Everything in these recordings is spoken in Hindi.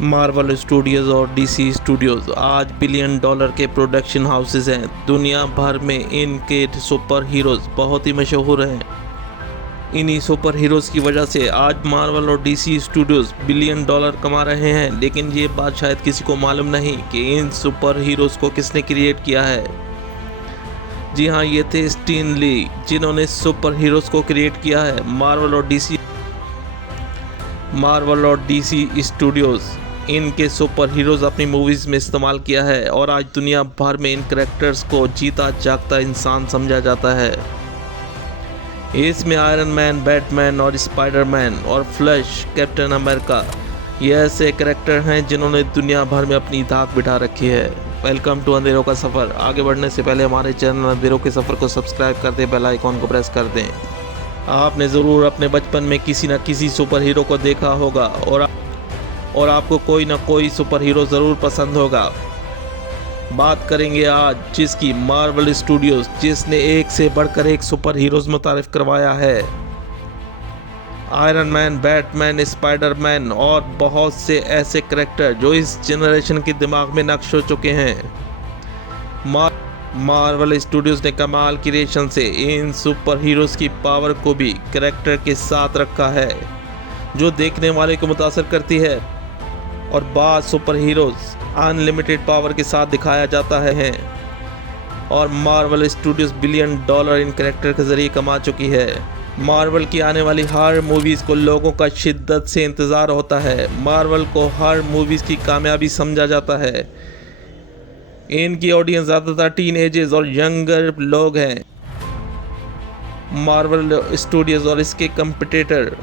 मार्वल स्टूडियोज़ और डीसी स्टूडियोज़ आज बिलियन डॉलर के प्रोडक्शन हाउसेज हैं। दुनिया भर में इनके सुपर हीरोज़ बहुत ही मशहूर हैं। इन्हीं सुपर हीरोज़ की वजह से आज मार्वल और डीसी स्टूडियोज़ बिलियन डॉलर कमा रहे हैं। लेकिन ये बात शायद किसी को मालूम नहीं कि इन सुपर हीरोज़ को किसने क्रिएट किया है। जी हाँ, ये थे स्टैन ली, जिन्होंने सुपर हीरोज़ को क्रिएट किया है। मार्वल और डीसी स्टूडियोज़ इनके सुपर हीरोज़ अपनी मूवीज़ में इस्तेमाल किया है और आज दुनिया भर में इन कैरेक्टर्स को जीता जागता इंसान समझा जाता है। इसमें आयरन मैन, बैटमैन और स्पाइडरमैन और फ्लैश, कैप्टन अमेरिका ये ऐसे कैरेक्टर हैं जिन्होंने दुनिया भर में अपनी धाक बिठा रखी है। वेलकम टू अंधेरों का सफ़र। आगे बढ़ने से पहले हमारे चैनल अंधेरों के सफ़र को सब्सक्राइब कर दें, बेल आइकॉन को प्रेस कर दें। आपने ज़रूर अपने बचपन में किसी न किसी सुपर हीरो को देखा होगा और आपको कोई ना कोई सुपर हीरो ज़रूर पसंद होगा। बात करेंगे आज जिसकी, मार्वल स्टूडियोज़, जिसने एक से बढ़कर एक सुपर हीरोज़ मुतारिफ करवाया है। आयरन मैन, बैटमैन, स्पाइडरमैन और बहुत से ऐसे कैरेक्टर जो इस जनरेशन के दिमाग में नक्श हो चुके हैं। मार्वल स्टूडियोज़ ने कमाल क्रिएशन से इन सुपर हीरोज़ की पावर को भी कैरेक्टर के साथ रखा है, जो देखने वाले को मुतासर करती है। और बाद सुपर हीरोज़ अनलिमिटेड पावर के साथ दिखाया जाता है और Marvel Studios billion dollar in character के ज़रिए कमा चुकी है। मार्वल की आने वाली हर मूवीज़ को लोगों का शिद्दत से इंतज़ार होता है। मार्वल को हर मूवीज़ की कामयाबी समझा जाता है। इनकी ऑडियंस ज़्यादातर टीन एजेस और यंगर लोग हैं। मार्वल स्टूडियोज़ और इसके कंपटीटर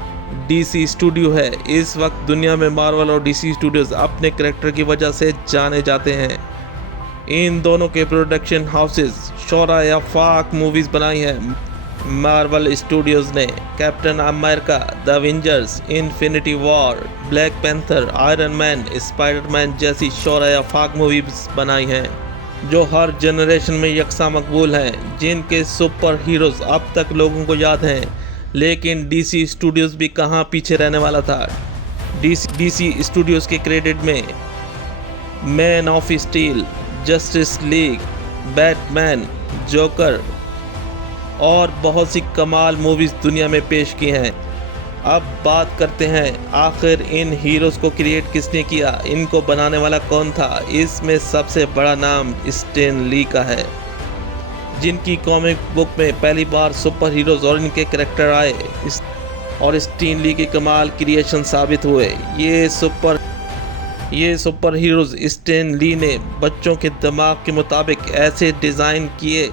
डीसी स्टूडियो है। इस वक्त दुनिया में मार्वल और डीसी स्टूडियोज़ अपने कैरेक्टर की वजह से जाने जाते हैं। इन दोनों के प्रोडक्शन हाउसेज शोरा या फाक मूवीज़ बनाई हैं। मार्वल स्टूडियोज़ ने captain America, the Avengers, infinity war, black panther, iron man, Spiderman जैसी शोरा या फाक मूवीज़ बनाई हैं, जो हर जनरेशन में यकसा मकबूल हैं, जिनके सुपर हीरोज़ अब तक लोगों को याद हैं। लेकिन डीसी स्टूडियोज़ भी कहाँ पीछे रहने वाला था। डीसी स्टूडियोज़ के क्रेडिट में man of steel, justice league, Batman, joker और बहुत सी कमाल मूवीज़ दुनिया में पेश की हैं। अब बात करते हैं आखिर इन हीरोज़ को क्रिएट किसने किया, इनको बनाने वाला कौन था। इसमें सबसे बड़ा नाम स्टैन ली का है, जिनकी कॉमिक बुक में पहली बार सुपर हीरोज़ और इनके कैरेक्टर आए और स्टैन ली के कमाल क्रिएशन साबित हुए। ये सुपर हीरोज़ स्टैन ली ने बच्चों के दिमाग के मुताबिक ऐसे डिज़ाइन किए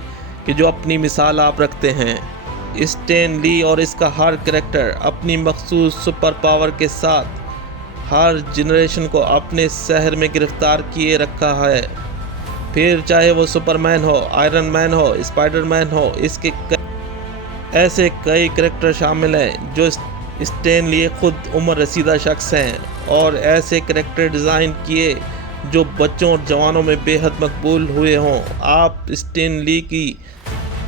कि जो अपनी मिसाल आप रखते हैं। स्टैन ली और इसका हर कैरेक्टर अपनी मखसूस सुपर पावर के साथ हर जनरेशन को अपने शहर में गिरफ्तार किए रखा है। फिर चाहे वो सुपरमैन हो, आयरन मैन हो, स्पाइडरमैन हो, इसके ऐसे कई कैरेक्टर शामिल हैं जो स्टैन ली खुद उम्र रसीदा शख्स हैं और ऐसे कैरेक्टर डिज़ाइन किए जो बच्चों और जवानों में बेहद मकबूल हुए हों। आप स्टैन ली की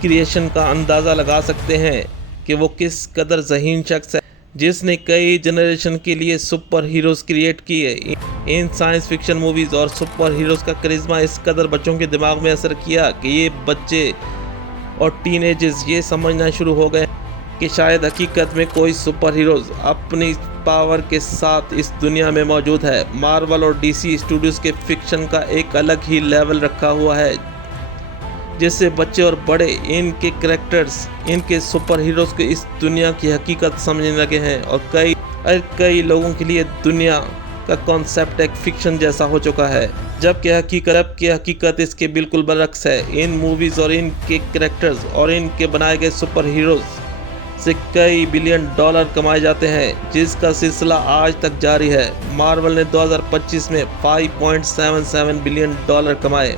क्रिएशन का अंदाज़ा लगा सकते हैं कि वो किस कदर ज़हीन शख्स है, जिसने कई जनरेशन के लिए सुपर हीरोज़ क्रिएट किए। इन साइंस फिक्शन मूवीज़ और सुपर हीरोज़ का करिश्मा इस कदर बच्चों के दिमाग में असर किया कि ये बच्चे और टीनेजर्स ये समझना शुरू हो गए कि शायद हकीकत में कोई सुपर हीरोज़ अपनी पावर के साथ इस दुनिया में मौजूद है। मार्वल और डीसी स्टूडियोज़ के फिक्शन का एक अलग ही लेवल रखा हुआ है, जिससे बच्चे और बड़े इनके कैरेक्टर्स, इनके सुपर हीरोज़ को इस दुनिया की हकीकत समझने लगे हैं। और कई लोगों के लिए दुनिया का कॉन्सेप्ट एक फिक्शन जैसा हो चुका है, जबकि हकीकत इसके बिल्कुल बरक्स है। इन मूवीज़ और इनके कैरेक्टर्स और इनके बनाए गए सुपर हीरोज़ से कई बिलियन डॉलर कमाए जाते हैं, जिसका सिलसिला आज तक जारी है। मार्वल ने 2025 में 5.77 बिलियन डॉलर कमाए।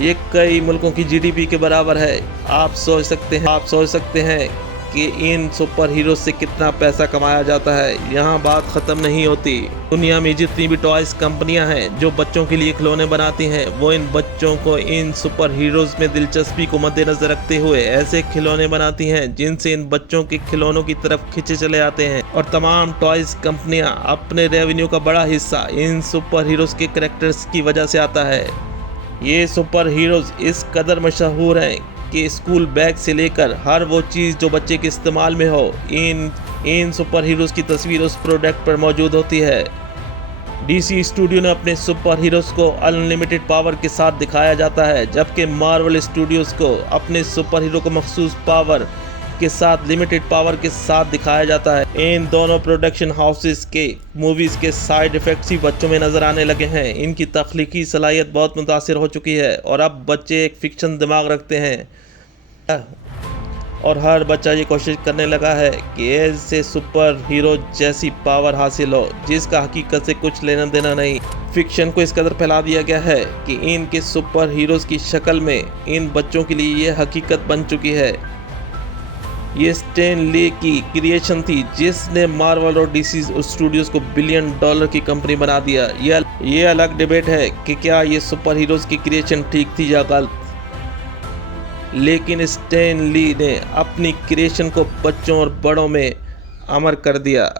ये कई मुल्कों की जीडीपी के बराबर है। आप सोच सकते हैं कि इन सुपर हीरो से कितना पैसा कमाया जाता है, यहाँ बात ख़त्म नहीं होती। दुनिया में जितनी भी टॉयज़ कंपनियां हैं जो बच्चों के लिए खिलौने बनाती हैं, वो इन बच्चों को इन सुपर हीरोज़ में दिलचस्पी को मद्देनज़र रखते हुए ऐसे खिलौने बनाती हैं जिनसे इन बच्चों के खिलौनों की तरफ खींचे चले आते हैं। और तमाम टॉयज़ कंपनियाँ अपने रेवेन्यू का बड़ा हिस्सा इन सुपर हीरोज़ के कैरेक्टर्स की वजह से आता है। ये सुपर हीरोज़ इस कदर मशहूर हैं कि स्कूल बैग से लेकर हर वो चीज़ जो बच्चे के इस्तेमाल में हो, इन सुपर हीरोज़ की तस्वीर उस प्रोडक्ट पर मौजूद होती है। डीसी स्टूडियो ने अपने सुपर हीरोज़ को अनलिमिटेड पावर के साथ दिखाया जाता है, जबकि मार्वल स्टूडियोज़ को अपने सुपर हीरो को मखसूस पावर के साथ लिमिटेड पावर के साथ दिखाया जाता है। इन दोनों प्रोडक्शन हाउसेस के मूवीज़ के साइड इफ़ेक्ट्स ही बच्चों में नज़र आने लगे हैं। इनकी तख्लीकी सलाहियत बहुत मुतासिर हो चुकी है और अब बच्चे एक फिक्शन दिमाग रखते हैं और हर बच्चा ये कोशिश करने लगा है कि ऐसे सुपर हीरो जैसी पावर हासिल हो जिसका हकीकत से कुछ लेना देना नहीं। फिक्शन को इस कदर फैला दिया गया है कि इनके सुपर हीरोज़ की शक्ल में इन बच्चों के लिए ये हकीकत बन चुकी है। ये स्टैन ली की क्रिएशन थी जिसने मार्वल और डीसी स्टूडियोज़ को $1 बिलियन की कंपनी बना दिया। ये अलग डिबेट है कि क्या ये सुपर हीरोज़ की क्रिएशन ठीक थी या गलत, लेकिन स्टैन ली ने अपनी क्रिएशन को बच्चों और बड़ों में अमर कर दिया।